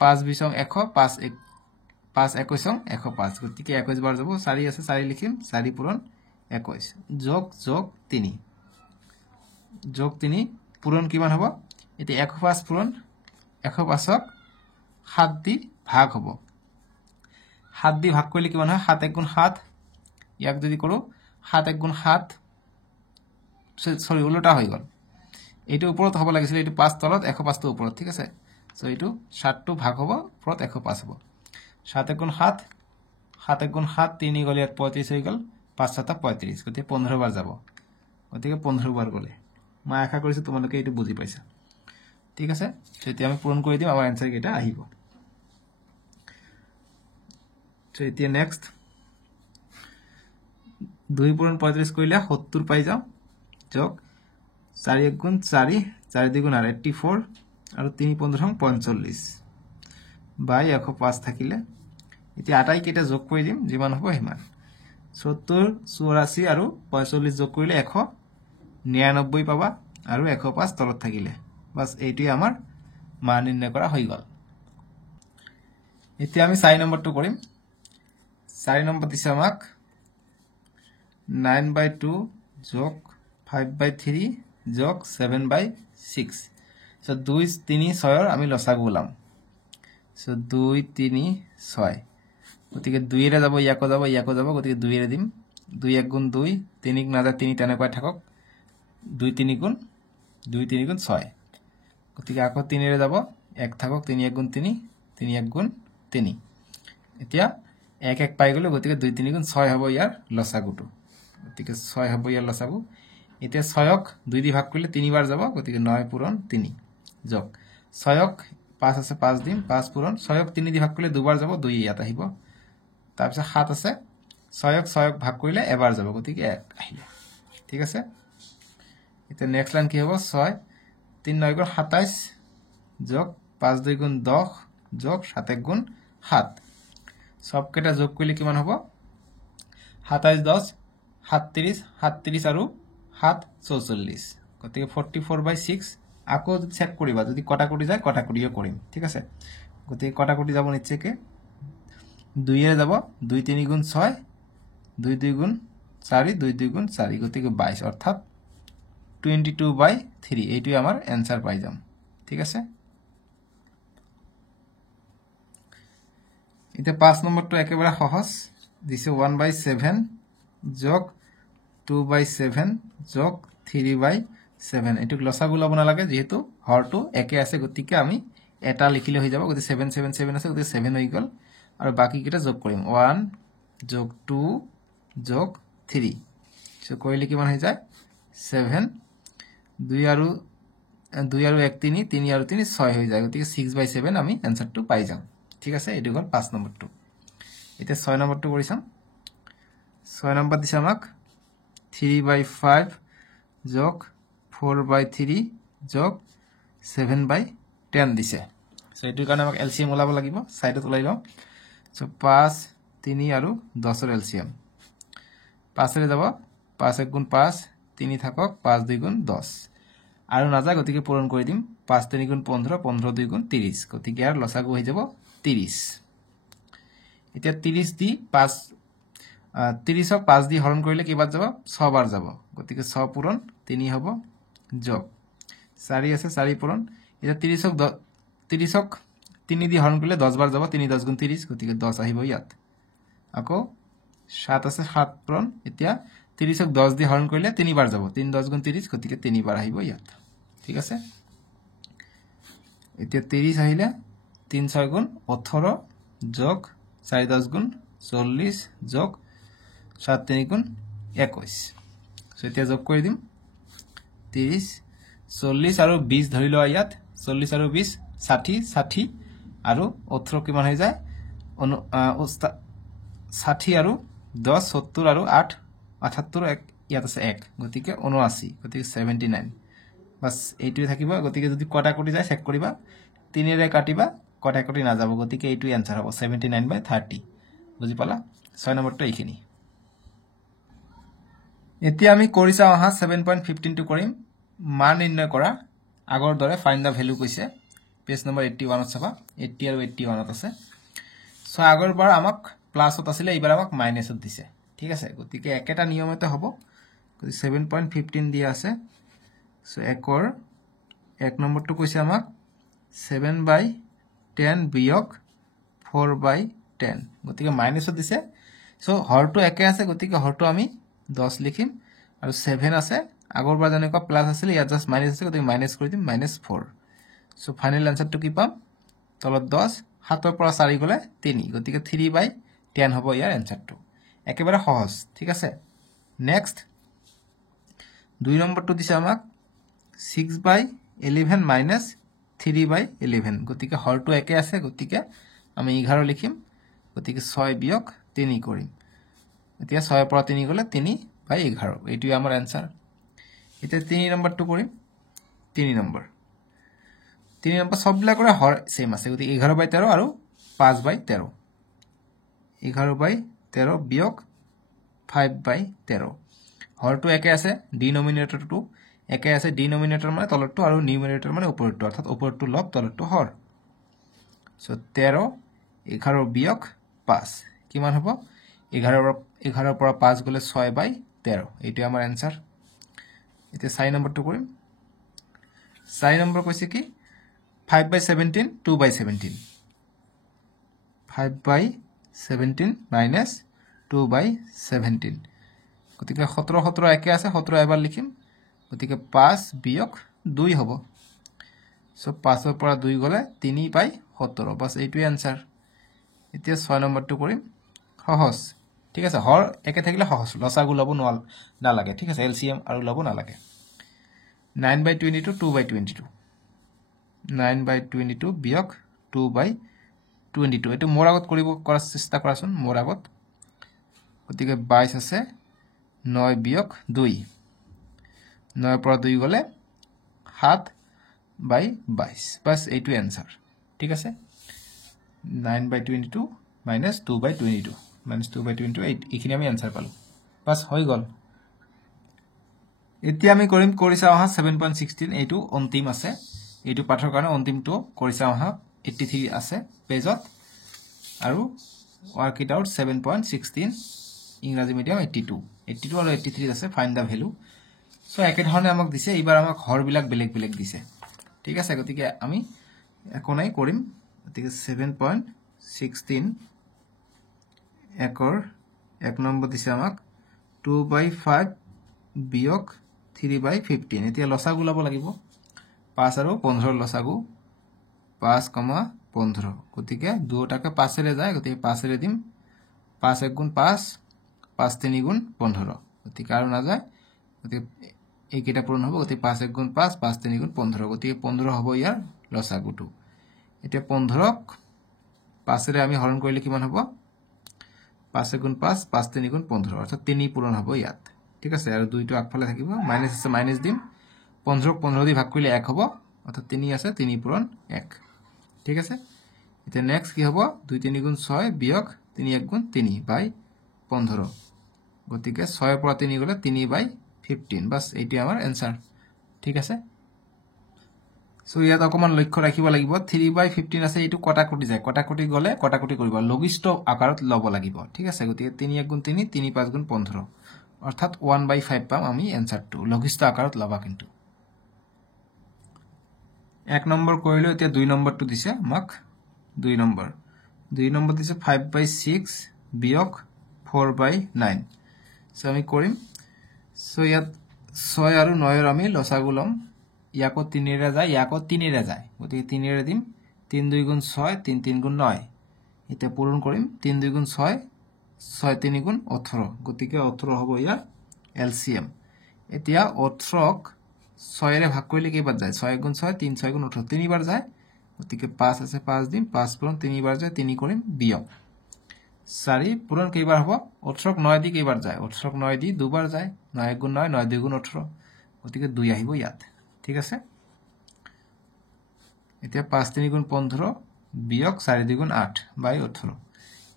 5 20 100 5 1 5 21 105 গতিকে 21 বার যাব 4 আছে 4 লিখিম 4 পূরণ 21 যোগ যোগ 3 যোগ 3 পূরণ কিমান হ'ব এতিয়া 105 পূরণ 105ক 7 দি ভাগ হ'ব 7 দি ভাগ কৰিলে কিমান হয় 7 1 গুণ 7 ইয়াক যদি কৰো 7 1 গুণ 7 সৰি উল্টা হৈ গল এইটো ওপৰত হ'ব লাগিছিল এইটো 5 তলত 105 টো ওপৰত ঠিক আছে সো এইটো 7 টো ভাগ হ'ব ওপৰত 105 হ'ব 7 1 গুণ 7 7 1 গুণ 7 3 গলে 35 হৈ গল 5 7 35 গতিকে 15 বাৰ যাব গতিকে 15 বাৰ গলে মই আশা কৰিছো তোমালোকে এইটো বুজি পাইছা ঠিক আছে তেতিয়া আমি পূৰণ কৰি দিম আমাৰ আনসাৰ কেটা আহিব তো এতিয়া নেক্সট 2 পূৰণ 35 কৰিলে 70 পাই যাও যোগ 4 1 গুণ 4 4 2 গুণ 84 আৰু 3 15 45 বাই 105 থাকিলে এতিয়া আটাই কেটা যোগ কৰি দিম যিমান হ'ব হিমান 70 84 আৰু 45 যোগ কৰিলে 199 পাবা আৰু 105 তলত থাকিলে বাস এইটোই আমাৰ মান নিৰ্ণয় কৰা হৈ গল এতিয়া আমি 4 নম্বৰটো কৰিম 4 নম্বৰ দিছে আমাক 9/2 যোগ 5/3 যোগ 7/6 সো 2 3 6 আমি লসাগু ওলাম সো 2 3 6 গতিকে 2 এৰে যাব ইয়াকো যাব গতিকে 2 এৰে দিম 2 1 গুণ 2 3 না যা 3 তেনেকৈ থাকক 2 3 গুণ 6 গতিকে আকৌ 3 এৰে যাব 1 থাকক 3 1 গুণ 3 3 1 গুণ 3 এতিয়া 1 1 পাই গলো গতিকে 2 3 গুণ 6 হ'ব ইয়াৰ লসাগুটো গতিকে 6 হ'ব ইয়াৰ লসাগু এতিয়া 6ক 2 দি ভাগ কৰিলে 3 বাৰ যাব গতিকে 9 পূৰণ 3 যোগ 6ক 5 আছে 5 দিম 5 পূৰণ 6ক 3 দি ভাগ কৰিলে দুবাৰ যাব 2 ইয়াত আহিব তাৰ পিছত 7 আছে 6ক ভাগ কৰিলে এবাৰ যাব গতিকে 1 আহিলে ঠিক আছে এতিয়া নেক্সট লাইন কি হ'ব 6 3 9 গুণ 27 যোগ 5 2 গুণ 10 যোগ 7 1 গুণ 7 সব কেটা যোগ কৰিলে কিমান হ'ব 27 10 37 37 আৰু 7 44 গতিকে 44/6 আকৌ চেক কৰিবা যদি কটাকটি যায় কটাকটিও কৰিম ঠিক আছে গতিকে কটাকটি যাব নিচেকে 2 এর যাব 2 3 গুণ 6 2 2 গুণ 4 2 2 গুণ 4 গতিকে 22 অর্থাৎ 22/3 এইটোই আমার आंसर পাই যাম ঠিক আছে এটা 5 নম্বরটো একেবারে সহজ দিছে 1/7 যোগ 2/7 যোগ 3/7 এটুক লসাগু লব না লাগে যেহেতু হরটো একে আছে গতিকে আমি এটা লিখিলে হৈ যাব গতি 7 7 7 আছে গতি 7 হৈ গল আৰু বাকি কিটা যোগ কৰিম 1 যোগ 2 যোগ 3 সো কইলে কিমান হৈ যায় 7 2 আৰু 1 3 3 আৰু 3 6 হৈ যায় গতি 6/7 আমি आंसरটো পাই যাম ঠিক আছে এটো গল 5 নম্বৰটো এটা 6 নম্বৰটো কৰিছাম 6 নম্বৰ দিছে আমাক 3/5 যোগ 4/3 যোগ 7/10 দিছে সো এটো কাৰণে আমাক এলসিএম ওলাব লাগিব সাইডত ওলাই লও সো 5 3 আৰু 10 এর এলসিএম 5 এর যাব 5 1 গুণ 5 3 থাকক 5 2 গুণ 10 আৰু না যায় গতিকে পূৰণ কৰি দিম 5 3 গুণ 15 15 2 গুণ 30 গতিকে আর লসাগু হৈ যাব 30 এতিয়া 30 দি 5 30ক 5 দি হৰণ কৰিলে কিবাত যাব 6 বাৰ যাব গতিকে 6 পূৰণ 3 হ'ব যোগ 4 আছে 4 পূৰণ এটা 30ক 3 দি হৰণ কৰিলে 10 বাৰ যাব 3 10 গুণ 30 গতিকে 10 আহিব ইয়াত আকৌ 7 আছে 7 পূৰণ এতিয়া 30ক 10 দি হৰণ কৰিলে 3 বাৰ যাব 3 10 গুণ 30 গতিকে 3 বাৰ আহিব ইয়াত ঠিক আছে এতিয়া 30 আহিলে 3 6 গুণ 18 যোগ 4 10 গুণ 40 যোগ 7 3 গুণ 21 সো এতিয়া যোগ কৰি দিম 30 40 আৰু 20 ধৰি লোৱা ইয়াত 40 আৰু 20 60 60 আৰু 18 কিমান হৈ যায় 60 আৰু 10 70 আৰু 8 78 ইয়াত আছে 1 গতিকে 79 গতিকে 79 বাস এইটোই থাকিব গতিকে যদি কটাকটি যায় চেক কৰিবা 3 এৰে কাটিবা কটাকটি না যাব গতিকে এইটোই आंसर হ'ব 79/30 বুজি পালা 6 নম্বৰটো এইখিনি এতিয়া আমি কৰিছা আহা 7.15 টো কৰিম মান নিৰ্ণয় কৰা আগৰ দৰে ফাইন্ড দা ভ্যালু কৈছে পেজ নম্বৰ 81 ত চাবা 80 আৰু 81 ত আছে সো আগৰবাৰ আমাক প্লাসত আছিল এইবাৰ আমাক মাইনাসত দিছে ঠিক আছে গতিকে একেটা নিয়মতে হ'ব গতি 7.15 দিয়া আছে সো একৰ 1 নম্বৰটো কৈছে আমাক 7/10 বিয়োগ 4/10 গতিকে মাইনাসত দিছে সো হৰটো একে আছে গতিকে হৰটো আমি 10 লিখিম আৰু 7 আছে আগৰবাৰ জনেকা প্লাস আছিল ইয়া জাস্ট মাইনাস আছে গতিকে মাইনাস কৰি দিম -4 সো ফাইনাল आंसरটো কি পাম তলত 10 7 পৰা 4 গলে 3 গতিকে 3/10 হ'ব ইয়াৰ आंसरটো একেবাৰে সহজ ঠিক আছে নেক্সট 2 নম্বৰটো দিছে আমাক 6/11 - 3/11 গতিকে হৰটো একে আছে গতিকে আমি 11 লিখিম গতিকে 6 বিয়োগ 3 কৰিম এতিয়া 6 পৰা 3 গলে 3/11 এইটোই আমাৰ आंसर এতিয়া 3 নম্বৰটো কৰিম 3 নম্বৰ সববিলাকৰে হৰ সেম আছে গতিকে 11/13 আৰু 5/13 11/13 বিয়োগ 5/13 হৰটো একে আছে ডিনোমিনেটৰটো একে আছে ডিনোমিনেটৰ মানে তলৰটো আৰু নিউমাৰেটৰ মানে ওপৰটো অৰ্থাৎ ওপৰটো লব তলৰটো হৰ সো 13 11 বিয়োগ 5 কিমান হ'ব 11 পৰা 5 গলে 6/13 এইটো আমাৰ आंसर এতিয়া 4 নম্বৰটো কৰিম 4 নম্বৰ কৈছে কি 5/17 2/17 5/17 minus 2/17 গতিকে 17 17 একে আছে 17 এবাৰ লিখিম গতিকে 5 বিয়োগ 2 হ'ব সো 5 ৰ পৰা 2 গলে 3/17 বাস এইটোই आंसर এতিয়া 6 নম্বৰটো কৰিম সহজ ঠিক আছে হৰ একে থাকিলে সহজ লসাগু লব না লাগে ঠিক আছে এলসিএম আৰু লব না লাগে 9/22 2/22 9/22 বিয়োগ 2/22 এটো মোৰ আগত কৰিব কৰাৰ চেষ্টা কৰাচোন মোৰ আগত গতিকে 22 আছে 9 বিয়োগ 2 9 পৰা 2 গলে 7/22 বাস এইটো आंसर ঠিক আছে 9/22 minus 2/22 minus 2/22 এইখিনি আমি आंसर পালো বাস হৈ গল এতিয়া আমি কৰিম কৰিছা আহা 7.16 এইটো অন্তিম আছে এইটো পাঠৰ কাৰণে অন্তিমটো কৰিছা আহা 83 আছে পেজত আৰু ওয়াৰ্ক ইট আউট 7.16 ইংৰাজী মিডিয়াম 82 আৰু 83 আছে ফাইন্ড দা ভ্যালু সো একে ধৰণে আমাক দিছে এবাৰ আমাক হৰ বিলাক বেলেগ বেলেগ দিছে ঠিক আছে গতিকে আমি একোনাই কৰিম গতিকে 7.16 একৰ এক নম্বৰ দিছে আমাক 2/5 বিয়োগ 3/15 এতিয়া লসাগু লব লাগিব 5 আৰু 15 লসাগু 5,15 গতিকে দুটাকে 5 ৰে যায় গতিকে 5 ৰে দিম 5 1 গুণ 5 5 3 গুণ 15 গতিকে আৰু না যায় গতিকে এইকেইটা পূৰণ হ'ব গতিকে 5 1 গুণ 5 5 3 গুণ 15 গতিকে 15 হ'ব ইয়াৰ লসাগুটো এতিয়া 15 ক 5 ৰে আমি হৰণ কৰিলে কিমান হ'ব 5 গুণ 5 5 3 গুণ 15 অৰ্থাৎ 3 পূৰণ হ'ব ইয়াত ঠিক আছে আৰু দুইটো আগফালে থাকিব মাইনাস আছে মাইনাস দিম 15 ক 15 দি ভাগ কৰিলে 1 হ'ব অৰ্থাৎ 3 আছে 3 পূৰণ 1 ঠিক আছে এতিয়া নেক্সট কি হ'ব 2 3 গুণ 6 বিয়োগ 3 1 গুণ 3/15 গতিকে 6 ৰ পৰা 3 গলে 3/15 বাস এইটো আমাৰ आंसर ঠিক আছে সো ইয়াত অকমান লক্ষ্য ৰাখিব লাগিব 3/15 আছে এইটো কটাকটি যায় কটাকটি গলে কটাকটি কৰিব লঘিষ্ঠ আকাৰত লব লাগিব ঠিক আছে গতিকে 3 1 গুণ 3 3 5 গুণ 15 অর্থাৎ 1/5 পাম আমি आंसरটো লঘিষ্ঠ আকাৰত লবা কিন্তু এক নম্বৰ কৰিলো এতিয়া 2 নম্বৰটো দিছে আমাক 2 নম্বৰ দিছে 5/6 বিয়োগ 4/9 সো আমি কৰিম সো ইয়াত 6 আৰু 9 ৰ আমি লসাগু লম ইয়াকো 3 ৰে যায় ইয়াকো 3 ৰে যায় গতিকে 3 ৰে দিম 3 2 গুণ 6 3 3 গুণ 9 এটা পূৰণ কৰিম 3 2 গুণ 6 6 3 গুণ 18 গতিকে 18 হ'ব ইয়াৰ এলসিএম এতিয়া 18 ক 6 ৰে ভাগ কৰিলে কেইবাৰ যায় 6 গুণ 6 3 6 গুণ 18 তিনিবাৰ যায় গতিকে 5 আছে 5 দিম 5 পূৰণ 3 বাৰ যায় 3 কৰিম বিয়োগ 4 পূৰণ কেইবাৰ হ'ব 18 ক 9 দি কেইবাৰ যায় 18 ক 9 দি দুবাৰ যায় 9 গুণ 9 9 2 গুণ 18 গতিকে 2 আহিব ইয়াত ঠিক আছে এতিয়া 5 3 গুণ 15 বিয়োগ 4 2 গুণ 8/18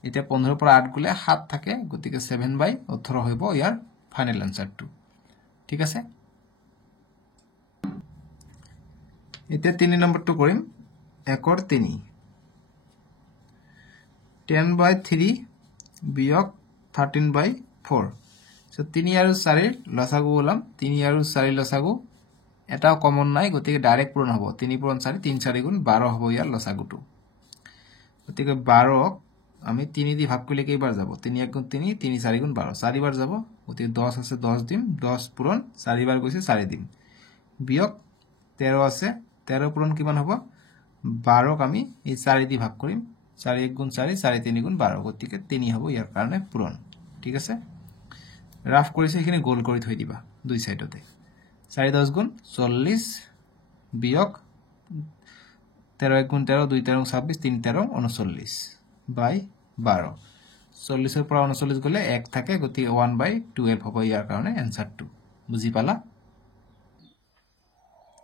এতিয়া 15 পৰা 8 গলে 7 থাকে গতিকে 7/18 হইব ইয়াৰ ফাইনাল आंसरটো ঠিক আছে এতিয়া 3 নম্বৰটো কৰিম 1 ৰ 3 10/3 বিয়োগ 13/4 সো 3 আৰু 4 ৰ লসাগু ওলাম 3 আৰু 4 লসাগু এটাও কমন নাই গতিকে ডাইৰেক্ট পূৰণ হ'ব 3 পূৰণ 4 3 4 গুণ 12 হ'ব ইয়াৰ লসাগুটো গতিকে 12 আমি 3 দি ভাগ কৰিলে কেইবাৰ যাব 3 1 গুণ 3 3 4 গুণ 12 4 বাৰ যাব গতিকে 10 আছে 10 দিম 10 পূৰণ 4 বাৰ গৈছে 4 দিম বিয়োগ 13 আছে 13 পূৰণ কিমান হ'ব 12 ক আমি এই 4 দি ভাগ কৰিম 4 1 গুণ 4 4 3 গুণ 12 গতিকে 3 হ'ব ইয়াৰ কাৰণে পূৰণ ঠিক আছে ৰাফ কৰিছে এখিনি গোল কৰি থৈ দিবা দুই সাইডতে 4 10 গুণ 40 বিয়োগ 13 1 গুণ 13 2 13 26 3 13 39/12 40 ৰ পৰা 39 গলে 1 থাকে গতি 1/12 হ'ব ইয়াৰ কাৰণে आंसरটো বুজি পালা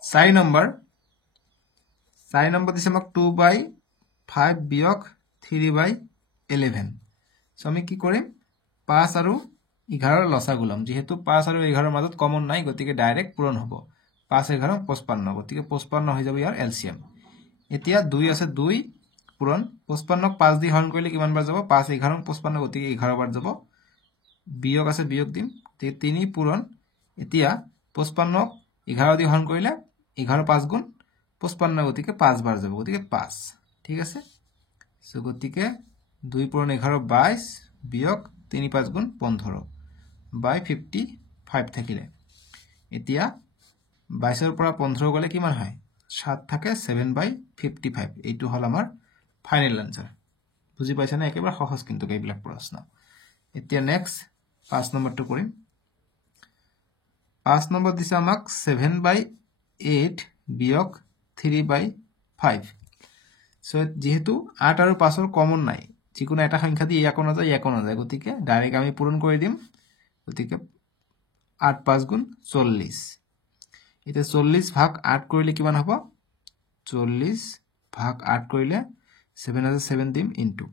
4 নম্বৰ দিছে আমাক 2/5 বিয়োগ 3/11 সো আমি কি কৰিম 5 আৰু 11 লসাগু লম যেহেতু 5 আৰু 11 ৰ মাজত কমন নাই গতিকে ডাইৰেক্ট পূৰণ হ'ব 5 11 55 গতিকে 55 হৈ যাব ইয়াৰ এলসিএম এতিয়া 2 আছে 2 পূৰণ 55ক 5 দি হৰণ কৰিলে কিমান বাৰ যাব 5 11 55 গতিকে 11 বাৰ যাব বিয়োগ আছে বিয়োগ দিম 3 পূৰণ এতিয়া 55ক 11 দি হৰণ কৰিলে 11 5 গুণ 55 গতিকে 5 বাৰ যাব গতিকে 5 ঠিক আছে সো গতিকে 2 পূৰণ 11 22 বিয়োগ 3 5 গুণ 15 বাই 55 থাকিলে এতিয়া 22 ৰ পৰা 15 গলে কিমান হয় 7 থাকে 7/55 এইটো হল আমাৰ ফাইনাল আনসাৰ বুজি পাইছা না একেবাৰে সহজ কিন্তু এইবিলাক প্ৰশ্ন এতিয়া নেক্সট 5 নম্বৰটো কৰিম 5 নম্বৰ দিছে আমাক 7/8 বিয়োগ 3/5 সো যেহেতু 8 আৰু 5 ৰ কমন নাই যিকোনো এটা সংখ্যা দি ইয়াকো নাযায় গতিকে ডাইৰেক্ট আমি পূৰণ কৰি দিম গতিকে 8 5 গুণ 40 এটা 40 ভাগ 8 কৰিলে কিমান হ'ব 40 ভাগ 8 কৰিলে 7 আছে 7 দিম ইনটু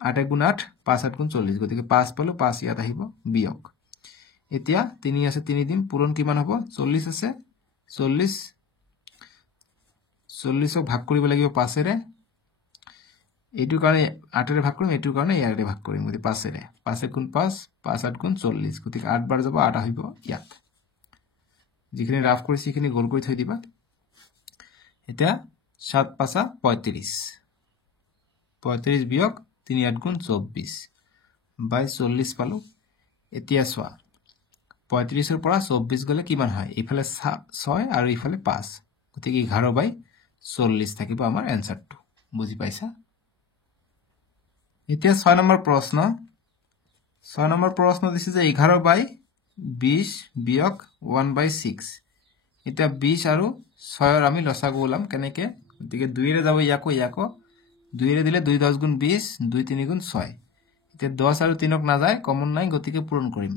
8 গুণ 8 5 8 গুণ 40 গতিকে 5 পালো 5 ইয়াত আহিব বিয়োগ এতিয়া 3 আছে 3 দিম পূৰণ কিমান হ'ব 40 আছে 40 ক ভাগ কৰিব লাগিব 5 এৰে এইটো কাৰণে 8 এৰে ভাগ কৰিম এইটো কাৰণে ইয়াৰে ভাগ কৰিম গতিকে 5 এৰে 5 গুণ 5 5 8 গুণ 40 গতিকে 8 বাৰ যাব 8 আহিব ইয়াত যিখিনি ৰাফ কৰিছি সেইখিনি গোল কৰি থৈ দিবা এতিয়া 7 5 35 35 বিয়োগ 3 8 গুণ 24 বাই 40 পালো এতিয়া চোৱা 35 ৰ পৰা 24 গলে কিমান হয় ইফালে 6 আৰু ইফালে 5 গতিকে 11/40 থাকিব আমাৰ এনসাৰটো বুজি পাইছা এতিয়া 6 নম্বৰ প্ৰশ্ন দিছে যে 11/20 বিয়োগ 1/6 এতিয়া 20 আৰু 6 ৰ আমি লসাগু ওলাম কেনেকে গতিকে 2 এৰে যাব ইয়াকো 2 এৰে দিলে 2 10 গুণ 20 2 3 গুণ 6 এতিয়া 10 আৰু 3ক নাযায় কমন নাই গতিকে পূৰণ কৰিম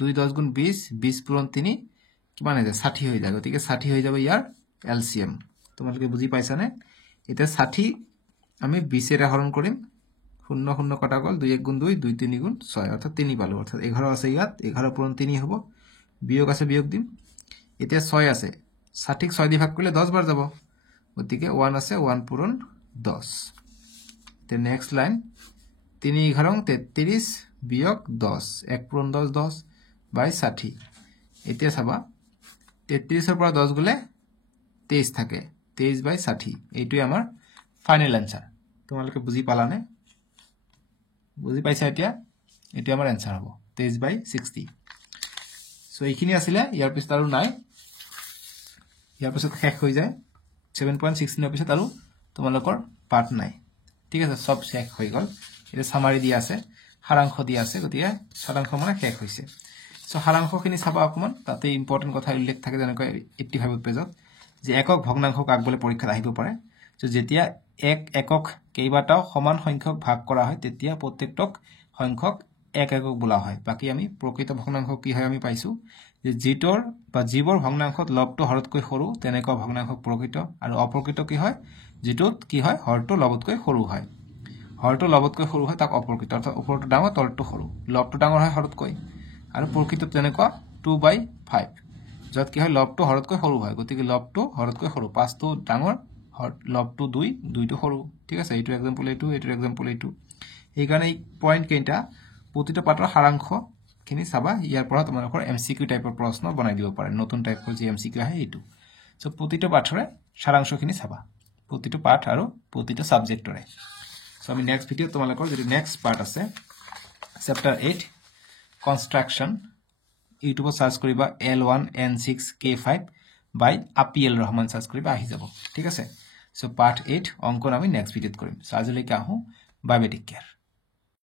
2 10 গুণ 20 20 পূৰণ 3 কিমান হৈ যায় 60 হৈ যায় গতিকে 60 হৈ যাব ইয়াৰ এলসিএম তোমালোকে বুজি পাইছানে এতিয়া 60 আমি 20 এৰে হৰণ কৰিম 0 0 কটা গল 2 1 গুণ 2 2 3 গুণ 6 অৰ্থাৎ 3 পালো অৰ্থাৎ 11 আছে ইয়াত 11 পূৰণ 3 হ'ব বিয়োগ আছে বিয়োগ দিম এতিয়া 6 আছে 60 ক 6 দি ভাগ কৰিলে 10 বাৰ যাব গতিকে 1 আছে 1 পূৰণ 10 তে নেক্সট লাইন 3 11 33 বিয়োগ 10 1 পূৰণ 10 10 বাই 60 এতিয়া চাবা 33 ৰ পৰা 10 গলে 23 থাকে 23/60 এইটোই আমাৰ ফাইনাল আনসাৰ তোমালোকে বুজি পালানে বুজি পাইছা এতিয়া এটো আমাৰ আনসাৰ হ'ব 23/60 সো এইখিনি আছিল ইয়াৰ পিছত আৰু নাই ইয়াৰ পিছত শেষ হৈ যায় 7.16 ৰ পিছত আৰু তোমালোকৰ পাৰ্ট নাই ঠিক আছে সব শেষ হৈ গল এটা সামাৰি দিয়া আছে সাৰাংশ দিয়া আছে গতিকে সাৰাংশ মানে শেষ হৈছে সো সাৰাংশখিনি চাবা অকমান তাতে ইম্পৰ্টেন্ট কথা উল্লেখ থাকে যেনেকৈ 85 পেজত যে একক ভগ্নাংশক আগবলে পৰীক্ষাত আহিব পাৰে সো যেতিয়া এক একক কেইবাটাও সমান সংখ্যক ভাগ কৰা হয় তেতিয়া প্ৰত্যেকটক সংখ্যক এক একক বোলা হয় বাকি আমি প্ৰকৃত ভগ্নাংশ কি হয় আমি পাইছো যে জিতৰ বা জীবৰ ভগ্নাংশত লবটো হৰতকৈ সৰু তেনেকুৱা ভগ্নাংশক প্ৰকৃত আৰু অপ্ৰকৃত কি হয় জিটোত কি হয় হৰটো লবতকৈ সৰু হয় হৰটো লবতকৈ সৰু হয় তাক অপ্ৰকৃত অৰ্থাৎ ওপৰটো ডাঙৰ তলটো সৰু লবটো ডাঙৰ হয় হৰতকৈ আৰু প্ৰকৃত তেনেকুৱা 2/5 যত কি হয় লবটো হৰতকৈ সৰু হয় গতিকে লবটো হৰতকৈ সৰু 5 টো ডাঙৰ লবটো 2 2 টো সৰু ঠিক আছে এইটো एग्जांपल এইটো एग्जांपल এইটো এই কাৰণে পয়েন্ট কেইটা প্ৰতিটো পাঠৰ সাৰাংশ খিনি চাবা ইয়াৰ পৰা তোমালোকৰ এমসিকিউ টাইপৰ প্ৰশ্ন বনাই দিব পাৰে নতুন টাইপৰ যে এমসিকিউ আহে এইটো সো প্ৰতিটো পাঠৰে সাৰাংশখিনি চাবা প্ৰতিটো পাঠ আৰু প্ৰতিটো সাবজেক্টৰে সো আমি নেক্সট ভিডিও তোমালোকৰ যে নেক্সট পাৰ্ট আছে চেপ্টাৰ 8 কনস্ট্ৰাকচন ইউটিউবত সাৰ্চ কৰিবা L1 N6 K5 বাই APL ৰহমান সাৰ্চ কৰিবা আহি যাব ঠিক আছে সো পাৰ্ট 8 অঙ্কন আমি নেক্সট ভিডিওত কৰিম সো আজিলৈকে আহো বাই বাই টেক কেয়াৰ